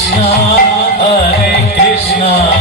Krishna Hare Krishna.